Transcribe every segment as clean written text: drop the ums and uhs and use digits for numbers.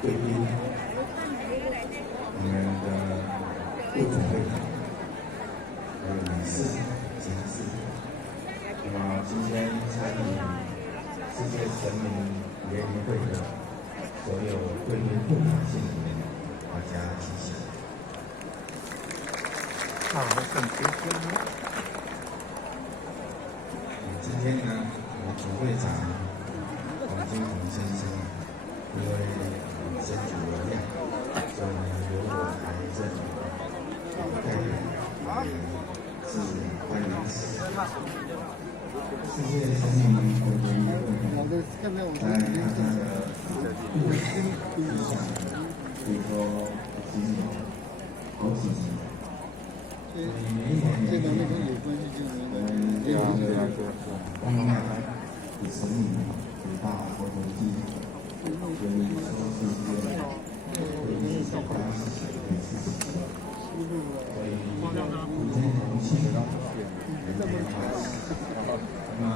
贵宾，我们的副总会长，还有理事、监事。那么今天参与世界神明联谊会的所有贵宾不法姓名，大家吉祥。好，很开心。今天呢，我们总会长黄金红先生，因为身体有恙，所以呢由我来这里代表致欢迎词。世界神明联谊会在大家的故事之下，可以说已经有好几集。所以每一年我们这个公庙与神明举办活动纪念，所以说是一件回忆喜欢的事情。所以与天同庆，人间欢喜。那么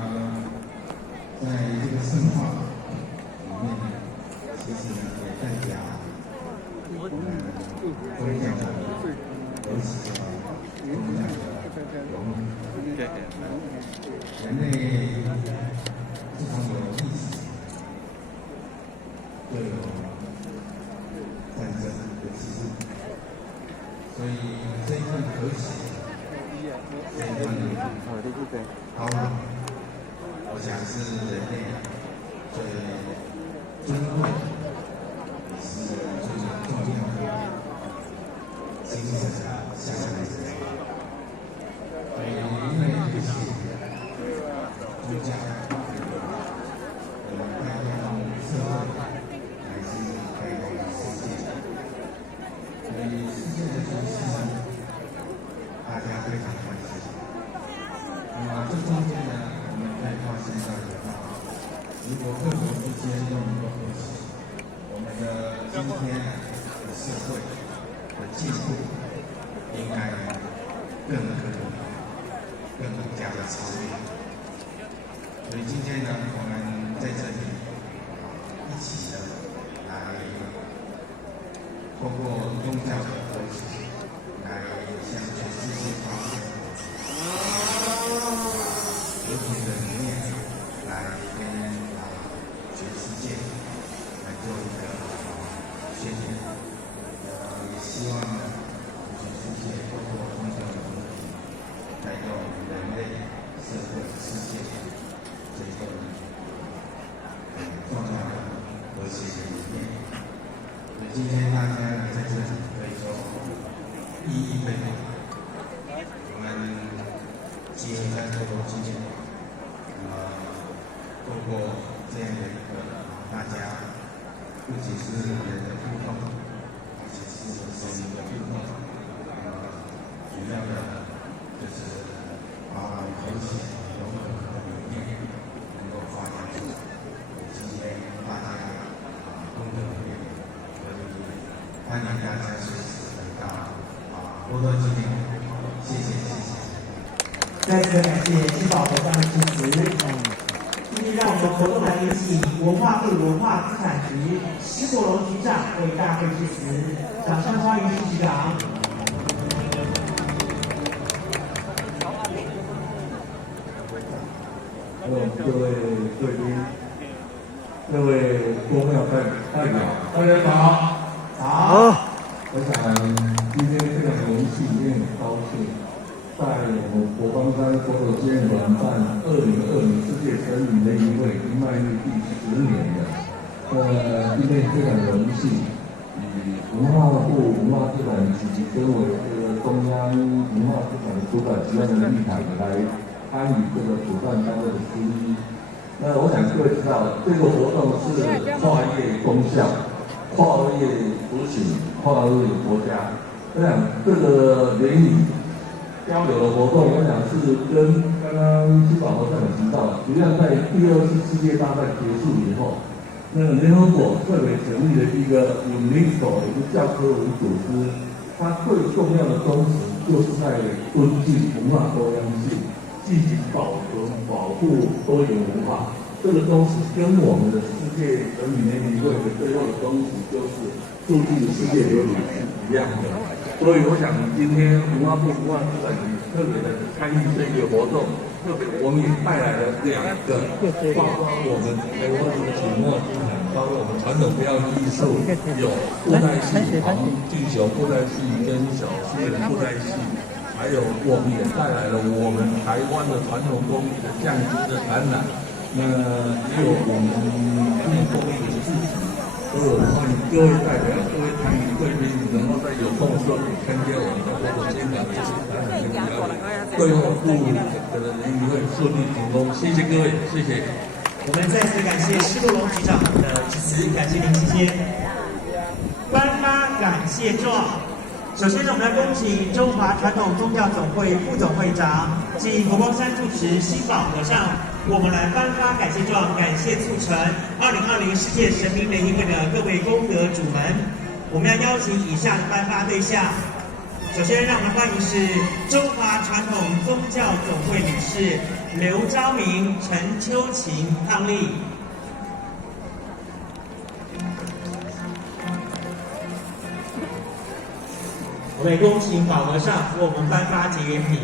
在这个圣话里面呢，其实呢也代表宗教的和谐。宗教的融入，人类自从有意识，就有战争的机制，所以这一份和谐，这一份包容，我想是人类最珍贵，也是最重要的精神相爱之处。所以，因为这些宗教，带动社会，乃至带动世界。所以，世界的局势呢，大家非常关心。那么，这中间呢，我们可以发现到一个，如果各国之间都能够和谐，我们的今天的社会的进步，应该更加的超越。所以今天呢，我们在这里一起的来通过宗教的和谐，来向全世界发现和平的理念，来跟全世界来做一个宣言。也希望呢，全世界透过宗教的和平，带动人类、社会、世界这个重要的和谐的理念。所以今天大家来在这里可以说意义非凡。我们集合在这个纪念馆，透过这样的一个大家不仅是人的互动，而且是神明的互动，主要的就是把和谐融合的理念能够发扬出来。今天大家功德圆满，所以欢迎大家随时来到波多纪念馆。谢谢。再次感谢七宝和尚的支持。今天让我们活动来有请文化部文化资产局施国龙局长为大会致辞，掌声欢迎施局长。各位贵宾，各位公庙代表，大家好。好。我想今天非常荣幸，也很高兴，在我们佛光山佛陀纪念馆办2020世界神明联谊会已经迈入第10年了。今天非常荣幸，以文化部文化资产局跟我中央文化资产主管机关的立场来参与这个主办单位的之一。那我想各位知道，这个活动是跨越宗教、跨越族群、跨越国家。我想这个联谊交流的活动，我想是跟刚刚七宝和尚有提到，实际上在第2次世界大战结束以后，那个联合国特别成立了一个 UNESCO 一个教科文组织，它最重要的宗旨就是在尊敬文化多样性，积极保存、保护多元文化。这个宗旨跟我们的世界人民联谊会的最后的宗旨就是促进世界流理是一样的。所以我想今天文化部文化资产局特别的参与这个活动，特别我们也带来了2个，包括我们文化部请墨资产，包括我们传统标艺术有布袋戏、黄金球布袋戏跟小戏的布袋戏。还有，我们也带来了我们台湾的传统工艺的匠心的展览，那也有我们工艺的市集，所以我欢迎各位代表、各位参与贵宾能够在有空的时候参加我们的活动现场这些展览跟表演，最后祝整个联谊会顺利成功，谢谢各位，谢谢。我们再次感谢施洛龙局长的致辞，感谢您，谢谢。颁发感谢状。首先呢，我们来恭请中华传统宗教总会副总会长及佛光山住持新宝和尚，我们来颁发感谢状，感谢促成2020世界神明联谊会的各位功德主们。我们要邀请以下的颁发对象。首先，让我们欢迎是中华传统宗教总会理事刘昭明、陈秋晴伉俪。我们也恭请宝和尚为我们颁发结缘品。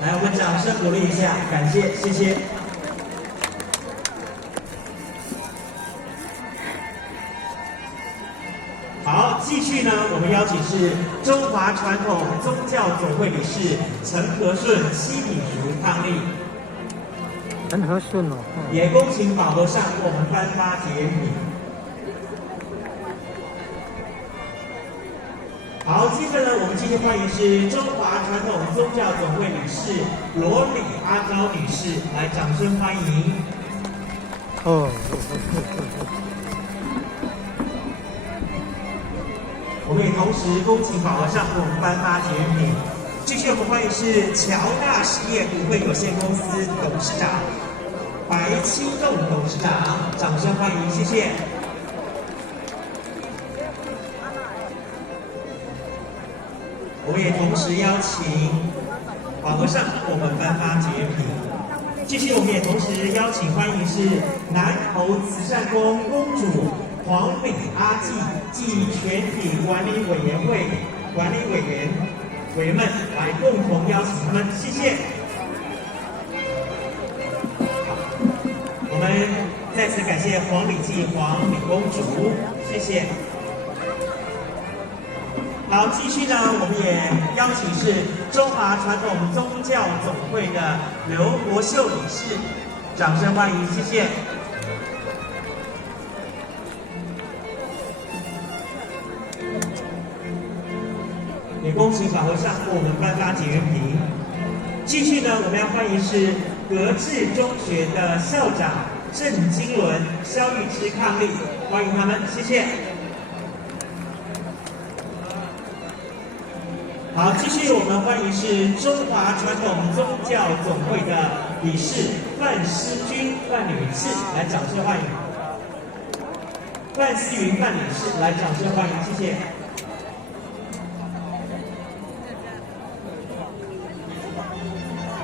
来，我们掌声鼓励一下，感谢，谢谢。好，继续呢，我们邀请是中华传统宗教总会理事陈和顺、西品淑伉俪。很和顺哦。也恭请宝和尚为我们颁发结缘品。好，接着呢，我们继续欢迎是中华传统宗教总会理事罗李阿昭女士，来掌声欢迎。我们也同时恭请宝和尚为我们颁发结缘品。继续我们欢迎是乔大实业股份有限公司董事长白清栋董事长，掌声欢迎，谢谢。我们也同时邀请宝和尚为我们颁发结缘品。继续，我们也同时邀请欢迎是南投慈善宫公主黄美阿纪暨全体管理委员会管理委员们来共同邀请他们，谢谢。我们再次感谢黄礼记、黄李公主，谢谢。好，继续呢，我们也邀请是中华传统宗教总会的刘国秀理事，掌声欢迎，谢谢。也恭请法和尚为我们颁发结缘品。继续呢，我们要欢迎是格致中学的校长郑金伦、肖玉芝伉俪，欢迎他们，谢谢。好，继续我们欢迎是中华传统宗教总会的理事范诗君范女士，来掌声欢迎。范思云范女士，来掌声欢迎，谢谢。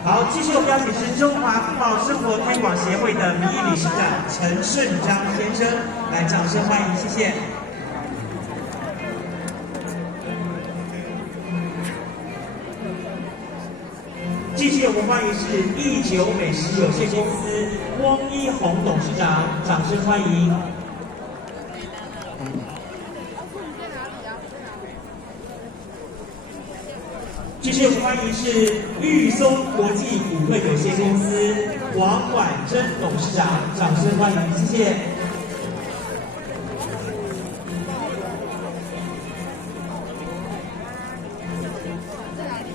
好，继续我们邀请是中华富茂生活推广协会的名誉理事长陈顺章先生，来掌声欢迎，谢谢。继续我们欢迎是益久美食有限公司翁一红董事长，掌声欢迎。继续我们欢迎是玉松国际股份有限公司黄婉珍董事长，掌声欢迎，谢谢。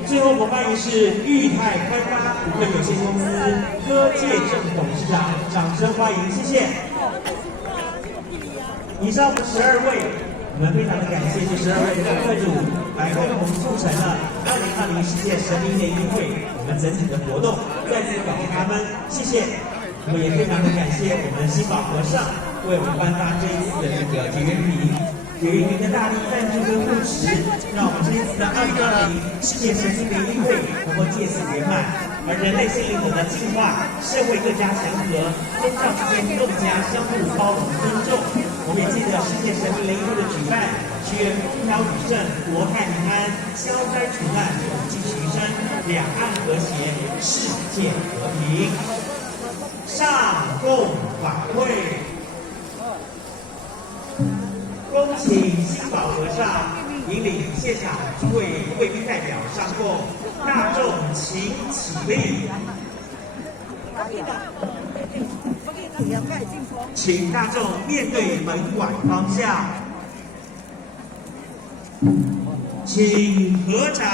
最后我们欢迎是裕泰开发股份有限公司柯介正董事长，掌声欢迎，谢谢。以上的12位，我们非常的感谢这12位的客主来共同促成了2020世界神明联谊会我们整体的活动，再次感谢他们，谢谢。我们也非常的感谢我们的新宝和尚为我们颁发这一次的结缘品。也因您的大力赞助跟扶持，让我们这一次的2020世界神经联谊会能够借此圆满，而人类心灵得到净化，社会更加祥和，宗教之间更加相互包容尊重。我们也记得世界神明联谊会的举办，祈愿风调雨顺、国泰民安、消灾除难、统计徐生、两岸和谐、世界和平。上供法会，恭请新宝和尚引领现场诸位贵宾代表上供，大众请起立。请大众面对门馆方向，请合掌。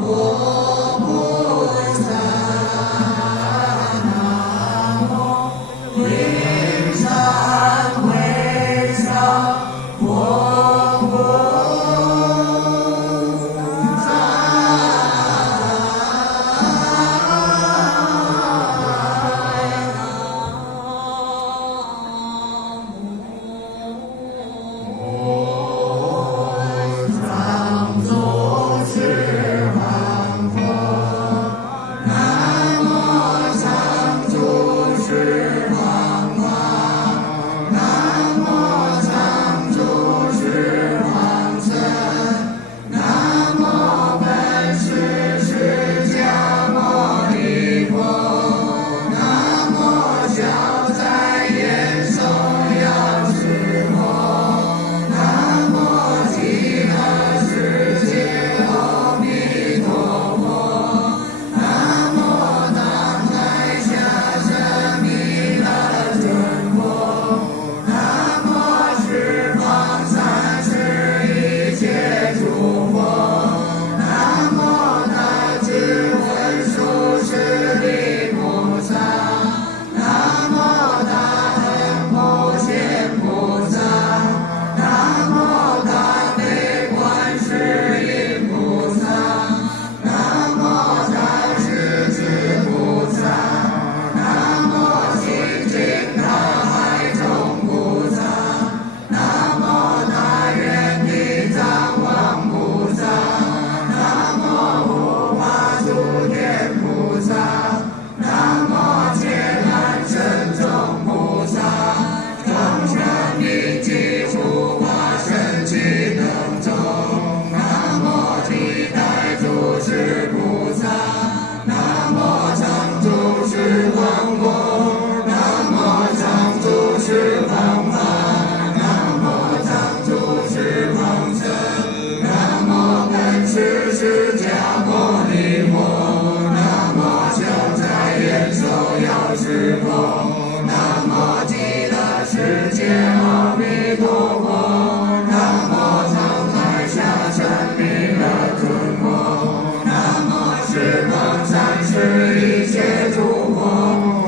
佛菩萨。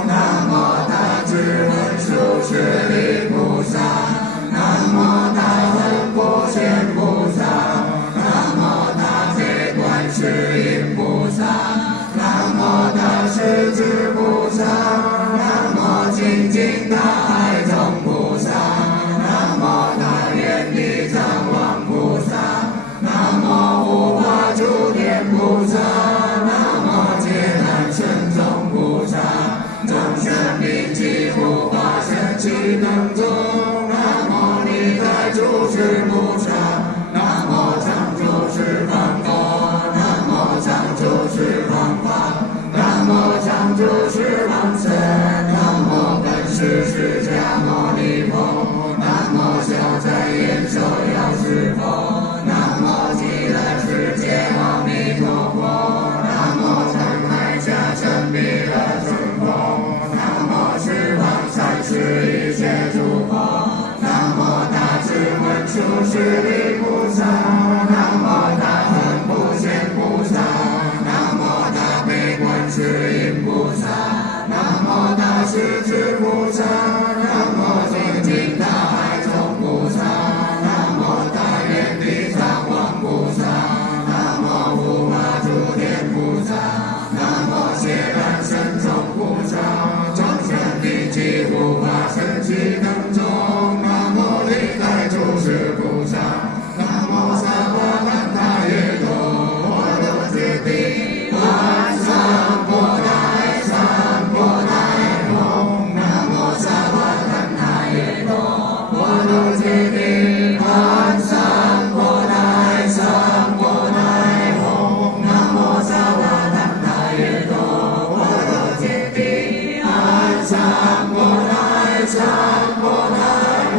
南无大智文殊师利菩萨，南无大恨普贤菩萨，南无大悲观世音菩萨，南无大势至菩萨，南无清净大海中菩萨，南无大愿地藏王菩萨，南无护法诸天菩萨，南无揭难神众菩萨，众生名及护法神奇等众，南无历代诸事菩萨，南无常住十方佛，南无常住十方法，南无常住十方神，南无本师释迦牟尼佛，南无消灾延寿药师佛，南无极乐世界阿弥陀佛，南无常海下沉弥勒尊佛，南无十方三世一切诸佛，南无大智文殊师利菩萨，南无大恨普贤菩萨，南无大悲观世音菩萨，南无大势至菩萨，南无清净大海中菩萨，南无大愿地藏王菩萨，南无护法诸天菩萨，南无揭难神众菩萨，众生名及护法神奇等众，南无历代诸事菩萨，南无萨婆诃他耶多，我独自地观三波大三波大唵，南无萨婆诃他耶多，我独自地观三波大三波大唵，南无萨婆诃他耶多，我独自地观三波大三波大唵，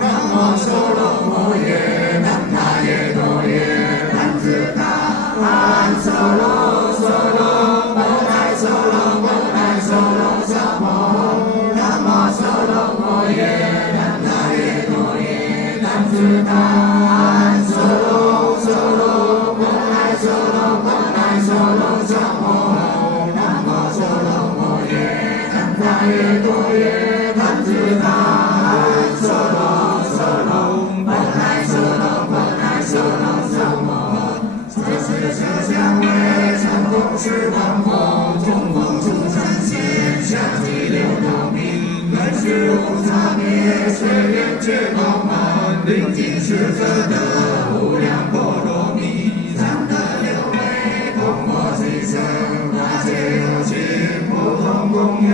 南无娑罗摩耶南他耶多耶南自他安娑罗娑罗摩来娑罗摩来娑罗萨婆，南无娑罗摩耶南他耶多耶南自他安娑罗娑罗摩来娑罗摩来娑罗萨婆，南无娑罗摩耶南他耶多耶南自他安娑罗娑罗摩来娑罗摩来娑罗萨婆，此时此相为成功十方佛，中风出三界，下济六道明，来世无差别，随缘觉饱满，临近时则得无量波罗蜜，常得六味，供我其身，化解有情，普通供养，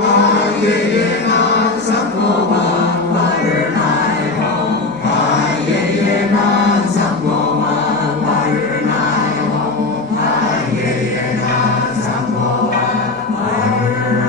安夜夜南三婆王，万日来弘，安夜夜南三婆王，万日来弘，安夜夜南三婆王，万日来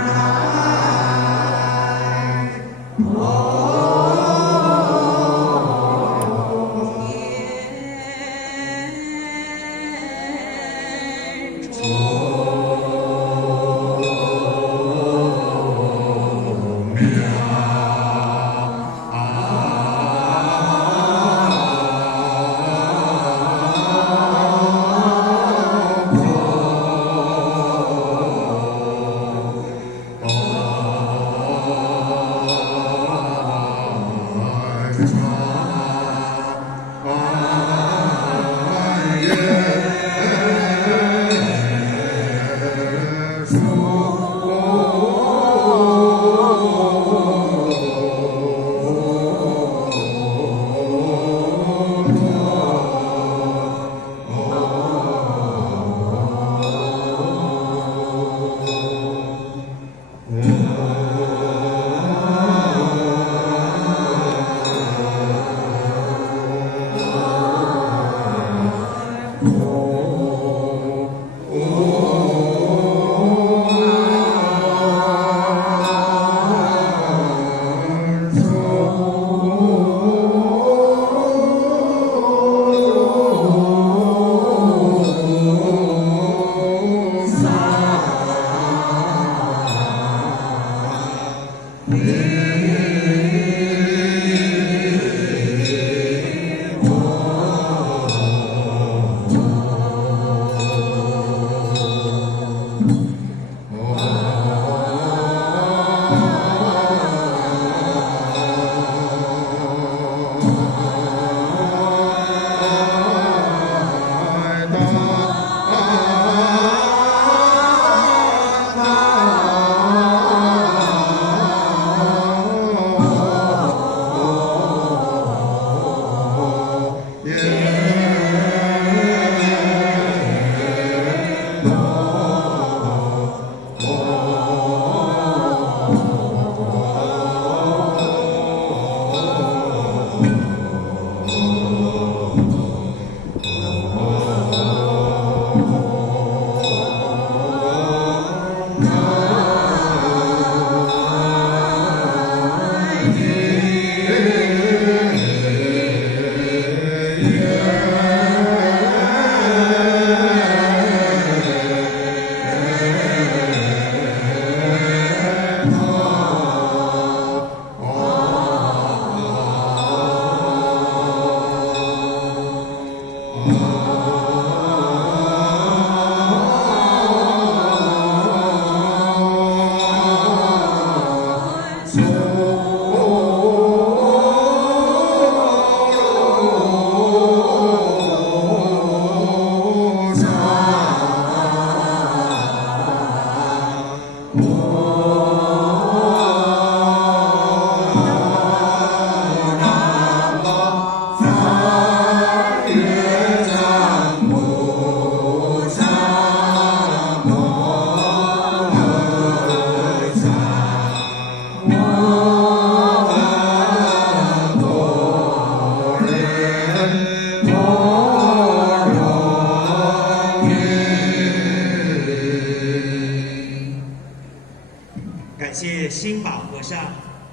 感谢新宝和尚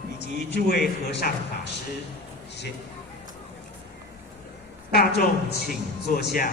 以及诸位和尚法师，谢谢。大众请坐下。